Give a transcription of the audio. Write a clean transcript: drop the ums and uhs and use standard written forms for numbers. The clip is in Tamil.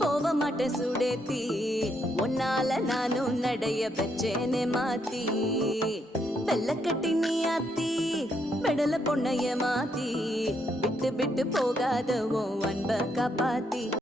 போக மாட்டேன் சுடேத்தி உன்னால நானும் நடைய பெச்சேனே மாத்தி வெள்ள கட்டி நீ ஆத்தி பெடல பொண்ணைய மாத்தி விட்டு விட்டு போகாத உன் அன்ப காப்பாத்தி